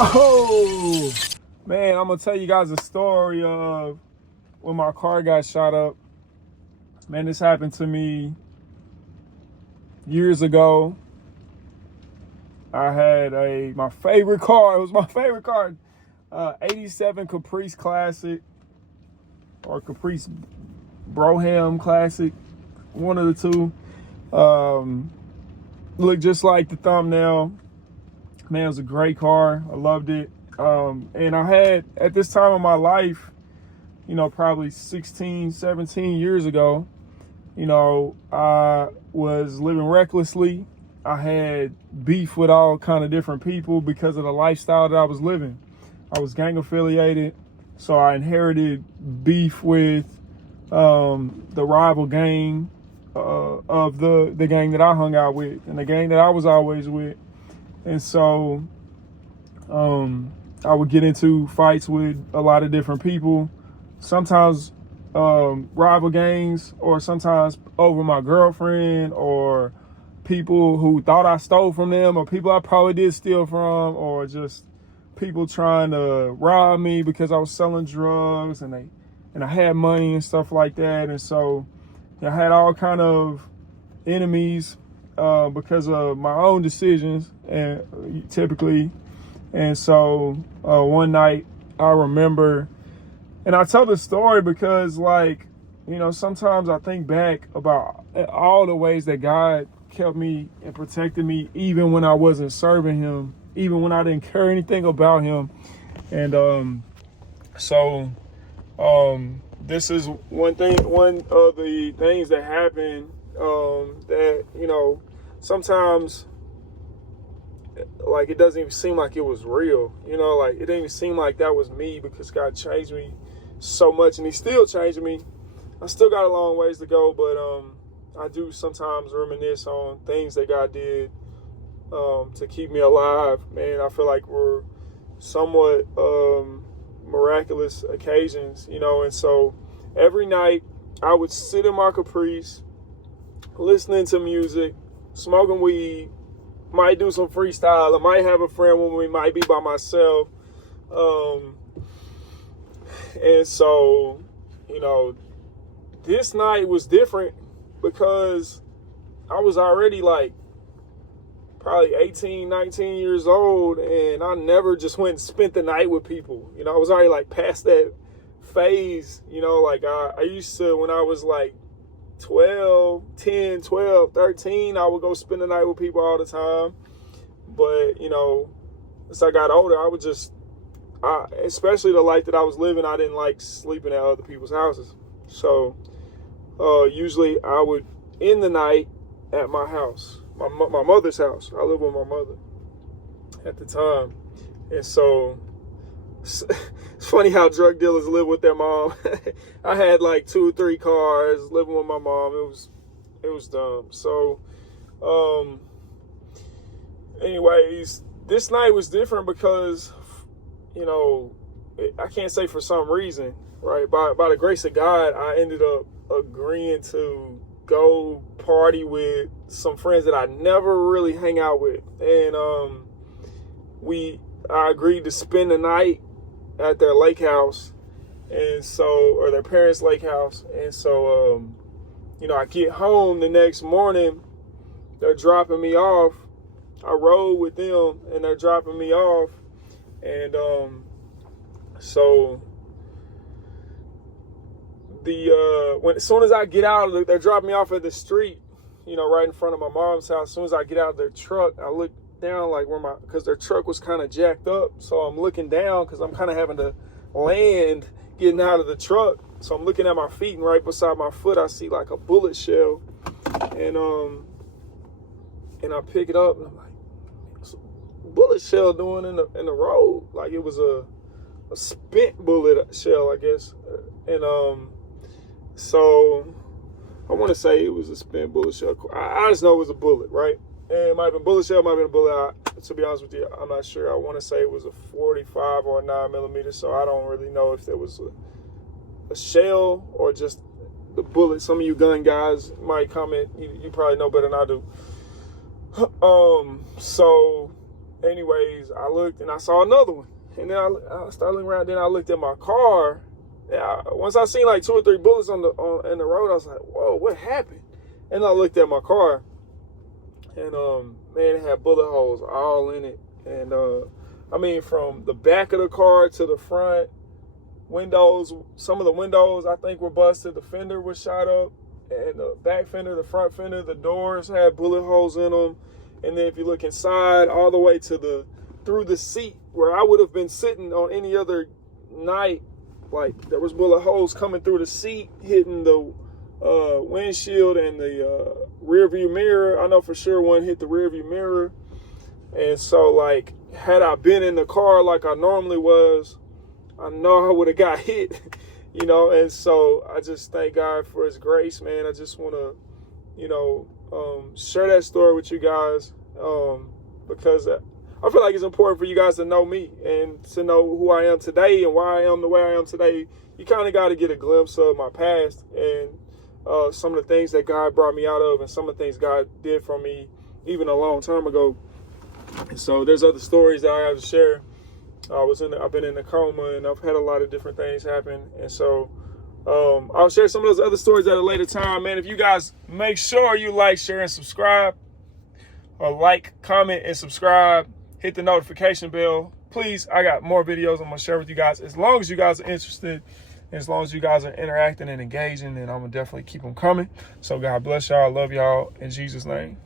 Oh, man, I'm going to tell you guys a story of when my car got shot up. Man, this happened to me years ago. I had my favorite car. It was my favorite car. 87 Caprice Classic or Caprice Broham Classic. One of the two. Looked just like the thumbnail. Man, it was a great car. I loved it. And I had, at this time of my life, probably 16, 17 years ago, I was living recklessly. I had beef with all kind of different people because of the lifestyle that I was living. I was gang affiliated, so I inherited beef with the rival gang of the gang that I hung out with and the gang that I was always with. And so I would get into fights with a lot of different people, sometimes rival gangs, or sometimes over my girlfriend, or people who thought I stole from them, or people I probably did steal from, or just people trying to rob me because I was selling drugs and I had money and stuff like that. And so I had all kind of enemies because of my own decisions, and typically. And so one night I remember, and I tell this story because, sometimes I think back about all the ways that God kept me and protected me, even when I wasn't serving him, even when I didn't care anything about him. And this is one of the things that happened that, sometimes, it doesn't even seem like it was real. It didn't even seem like that was me, because God changed me so much, and he's still changing me. I still got a long ways to go, but I do sometimes reminisce on things that God did to keep me alive. Man, I feel like we're somewhat miraculous occasions, and so every night I would sit in my Caprice, listening to music, smoking weed, might do some freestyle. I might have a friend with me, might be by myself. And so, this night was different because I was already probably 18, 19 years old, and I never just went and spent the night with people. I was already past that phase. I used to, when I was 10, 12, 13, I would go spend the night with people all the time. But, as I got older, I would especially the life that I was living, I didn't like sleeping at other people's houses. So, usually I would end the night at my house, my mother's house. I lived with my mother at the time. And so, it's funny how drug dealers live with their mom. I had 2 or 3 cars living with my mom. It was dumb. So, anyways, this night was different because, I can't say for some reason, right? By the grace of God, I ended up agreeing to go party with some friends that I never really hang out with. And I agreed to spend the night at their lake house, or their parents' lake house. And so, I get home the next morning, they're dropping me off. I rode with them and they're dropping me off. And, so as soon as I get out, they're dropping me off at the street, right in front of my mom's house. As soon as I get out of their truck, I look down because their truck was kind of jacked up. So I'm looking down because I'm kind of having to land getting out of the truck. So I'm looking at my feet, and right beside my foot, I see a bullet shell. And I pick it up, and I'm like, what's a bullet shell doing in the road? It was a spent bullet shell, I guess. And so I want to say it was a spent bullet shell. I just know it was a bullet, right? And it might have been a bullet shell, might have been a bullet. To be honest with you, I'm not sure. I want to say it was a 45 or a 9mm, so I don't really know if there was a shell or just the bullet. Some of you gun guys might comment. You probably know better than I do. So anyways, I looked and I saw another one. And then I started looking around. Then I looked at my car. Once I seen like 2 or 3 bullets in the road, I was like, whoa, what happened? And I looked at my car. And, man, it had bullet holes all in it. And, I mean, from the back of the car to the front, windows, some of the windows, I think, were busted. The fender was shot up. And the back fender, the front fender, the doors had bullet holes in them. And then if you look inside, all the way to through the seat where I would have been sitting on any other night, like there was bullet holes coming through the seat, hitting the windshield and the rear view mirror. I know for sure one hit the rear view mirror. And so, like, had I been in the car like I normally was, I know I would have got hit, you know. And so I just thank God for his grace, man. I just want to, you know, share that story with you guys, because I feel like it's important for you guys to know me and to know who I am today and why I am the way I am today. You kind of got to get a glimpse of my past and some of the things that God brought me out of and some of the things God did for me even a long time ago. And so there's other stories that I have to share. I've been in a coma and I've had a lot of different things happen. And so I'll share some of those other stories at a later time, man. If you guys make sure you like, share, and subscribe, or like, comment, and subscribe. Hit the notification bell. Please, I got more videos I'm going to share with you guys. As long as you guys are interested, as long as you guys are interacting and engaging, then I'm going to definitely keep them coming. So God bless y'all. I love y'all. In Jesus' name.